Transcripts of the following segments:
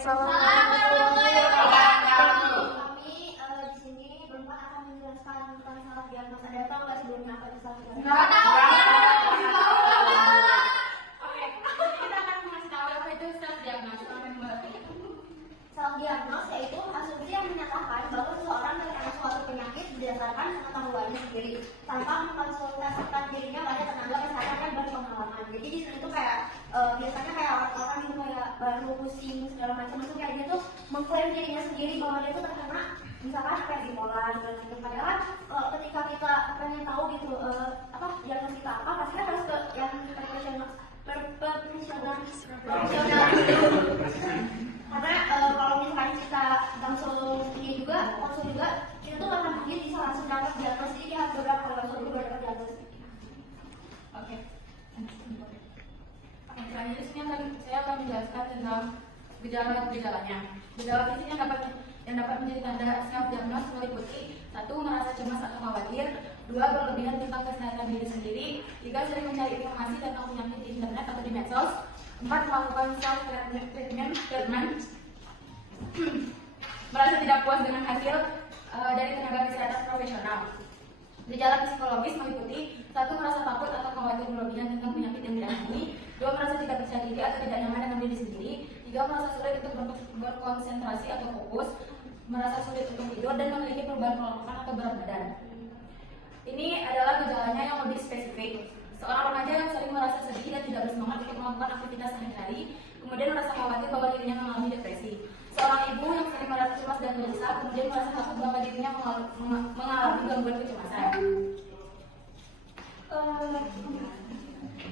Waalaikumsalam warahmatullahi wabarakatuh. Kami di sini berempat akan menjelaskan tentang salah diagnosa. Ada tahu nggak sebelumnya apa itu salah diagnosa? Nggak tahu. Oke, kita akan mengasih tahu apa itu self diagnosis. Salah diagnosa yaitu asumsi yang menyatakan bahwa seseorang terkena suatu penyakit berdasarkan pengetahuannya sendiri tanpa mengkonsultasikan dirinya pada tenaga kesehatan yang berpengalaman. Jadi di sini tuh kayak biasanya kayak orang yang kayak baru pusing segala macam itu kayak dia tuh mengklaim dirinya sendiri bahwa dia tuh terkena misalkan kayak bipolar dan gitu. Padahal ketika kita pengen tahu gitu apa diagnosis kita apa pasti kan harus ke yang profesional karena kalau misalkan kita langsung ini juga langsung juga kita tuh nggak mungkin bisa langsung dapat diagnosis. Jadi harus beberapa kali langsung juga dapat diagnosis. Oke. Selanjutnya sini saya akan menjelaskan tentang gejalanya. Gejala fisik yang dapat menjadi tanda self diagnosis meliputi 1. Merasa cemas atau khawatir, 2. Berlebihan tentang kesehatan diri sendiri, 3. Sering mencari informasi tentang penyakit di internet atau di medsos, 4. Melakukan self treatment, merasa tidak puas dengan hasil dari tenaga kesehatan profesional. Gejala psikologis meliputi 1. Merasa takut atau khawatir berlebihan tentang penyakit yang dialami, 2. Merasa tidak percaya diri atau tidak nyaman dengan diri sendiri, 3. Merasa sulit untuk berkonsentrasi atau fokus, merasa sulit untuk tidur, dan memiliki perubahan pola makan atau berat badan. Ini adalah gejalanya yang lebih spesifik. Seorang remaja yang sering merasa sedih dan tidak bersemangat untuk melakukan aktivitas sehari-hari, kemudian merasa khawatir bahwa dirinya mengalami depresi. Seorang ibu yang sering merasa cemas dan gelisah, kemudian merasa takut bahwa dirinya mengalami gangguan kecemasan.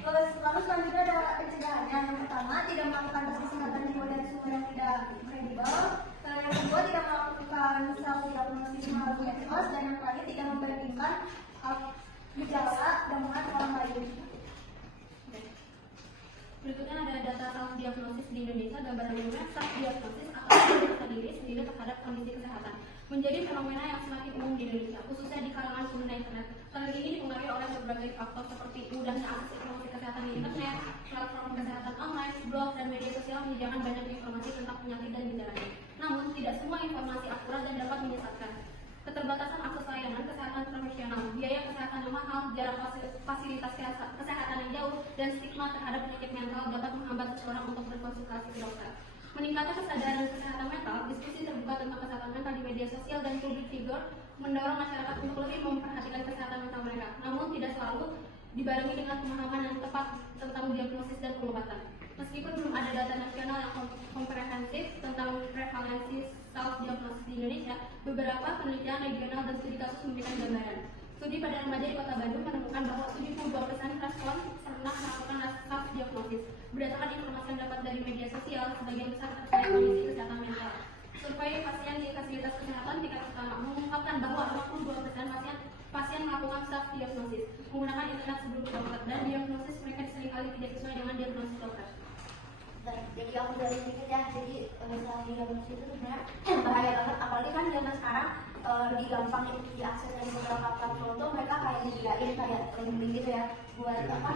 Lalu selanjutnya ada pencegahannya. Yang pertama, tidak melakukan tes kesehatan jiwa dari sumber yang tidak kredibel. Yang kedua, tidak melakukan self diagnosis melalui medsos, dan yang terakhir tidak membandingkan gejala dengan orang lain. Berikutnya ada data self diagnosis di Indonesia. Gambaran umumnya self diagnosis atau mengenali diri sendiri terhadap kondisi kesehatan menjadi fenomena yang semakin umum di Indonesia, khususnya di kalangan pengguna internet. Tren ini dipengaruhi oleh berbagai faktor seperti mudahnya akses informasi kesehatan di internet, platform kesehatan online, blog, dan media sosial menyediakan banyak informasi tentang penyakit dan gejalanya. Namun, tidak semua informasi akurat dan dapat menyesatkan. Keterbatasan akses layanan kesehatan profesional, biaya kesehatan yang mahal, jarak fasilitas kesehatan yang jauh, dan stigma terhadap penyakit mental dapat menghambat seseorang untuk berkonsultasi ke dokter. Meningkatnya kesadaran kesehatan mental, diskusi terbuka tentang kesehatan mental di media sosial dan public figure mendorong masyarakat untuk lebih memperhatikan kesehatan mental mereka. Namun tidak selalu dibarengi dengan pemahaman yang tepat tentang diagnosis dan pengobatan. Meskipun belum ada data nasional yang komprehensif tentang prevalensi self diagnosis di Indonesia, beberapa penelitian regional dan studi kasus memberikan gambaran. Studi pada remaja di Kota Bandung menemukan bahwa 72% respon pernah melakukan self diagnosis. Berdasarkan informasi yang dapat dari media sosial, sebagian besar terkait kondisi kesehatan mental. Survei pasien di fasilitas kesehatan tingkat pertama mengungkapkan bahwa 62% pasien melakukan self diagnosis menggunakan internet sebelum ke dokter, dan diagnosis mereka seringkali tidak sesuai dengan diagnosis dokter. Jadi aku dari sedikit ya, jadi self diagnosis itu sebenarnya bahaya banget, apalagi kan zaman sekarang digampang diakses dari beberapa platform tuh mereka kayak disediain kayak link gitu ya buat apa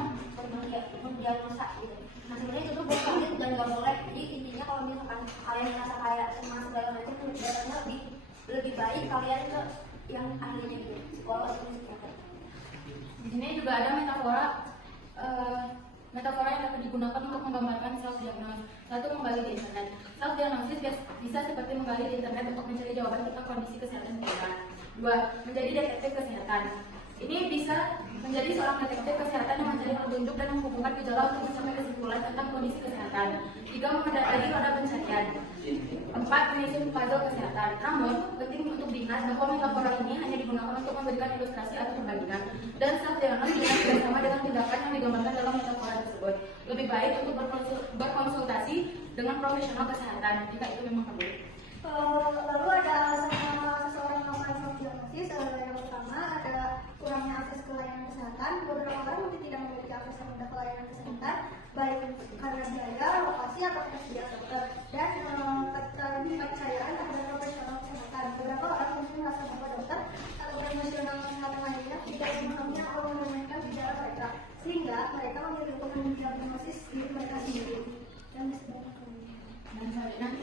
mendiagnosa gitu. Nah sebenarnya itu tuh bukan dan nggak boleh. Jadi intinya kalau misalkan kalian merasa kayak cemas segala macam, sebenarnya lebih baik kalian ke yang ahlinya gitu, psikolog atau psikiater. Di sini juga ada metafora yang dapat digunakan untuk menggambarkan self diagnosis. 1. Menggali di internet. Self diagnosis bisa seperti menggali di internet untuk mencari jawaban tentang kondisi kesehatan seseorang. 2. Menjadi detektif kesehatan. Ini bisa menjadi seorang detektif kesehatan yang mencari petunjuk dan menghubungkan gejala untuk mencapai kesimpulan tentang kondisi kesehatan. 3. Mengendarai roda pencarian. 4. Menyusun puzzle kesehatan. Namun, penting untuk diingat bahwa metafora ini hanya digunakan untuk memberikan ilustrasi atau perbandingan, dan self diagnosis tidak sama dengan tindakan yang digambarkan dalam metafora tersebut. Lebih baik untuk berkonsultasi dengan profesional kesehatan jika itu memang perlu. Lalu ada seseorang melakukan self diagnosis. Yang pertama ada kurangnya akses ke layanan kesehatan. Beberapa orang mungkin tidak memiliki akses yang mudah ke layanan kesehatan, baik karena biaya, lokasi, atau ketersediaan dokter, dan kepercayaan terhadap profesional kesehatan. Beberapa orang mungkin merasa bahwa dokter atau profesional kesehatan lainnya tidak memahami atau menyampaikan gejala mereka, sehingga mereka memilih untuk mendiagnosis diri mereka sendiri. Dan sebenarnya nanti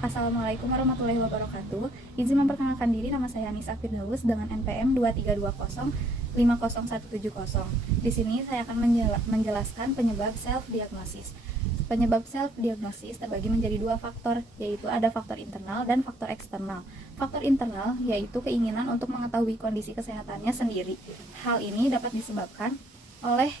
Assalamualaikum warahmatullahi wabarakatuh. Izin memperkenalkan diri, nama saya Anissa Firdaus dengan NPM 2320501770. Di sini saya akan menjelaskan penyebab self-diagnosis. Penyebab self-diagnosis terbagi menjadi dua faktor, yaitu ada faktor internal dan faktor eksternal. Faktor internal yaitu keinginan untuk mengetahui kondisi kesehatannya sendiri. Hal ini dapat disebabkan oleh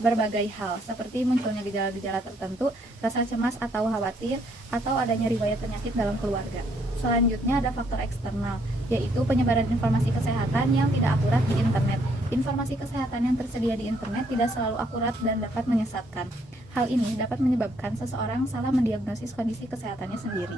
berbagai hal, seperti munculnya gejala-gejala tertentu, rasa cemas atau khawatir, atau adanya riwayat penyakit dalam keluarga. Selanjutnya ada faktor eksternal, yaitu penyebaran informasi kesehatan yang tidak akurat di internet. Informasi kesehatan yang tersedia di internet tidak selalu akurat dan dapat menyesatkan. Hal ini dapat menyebabkan seseorang salah mendiagnosis kondisi kesehatannya sendiri.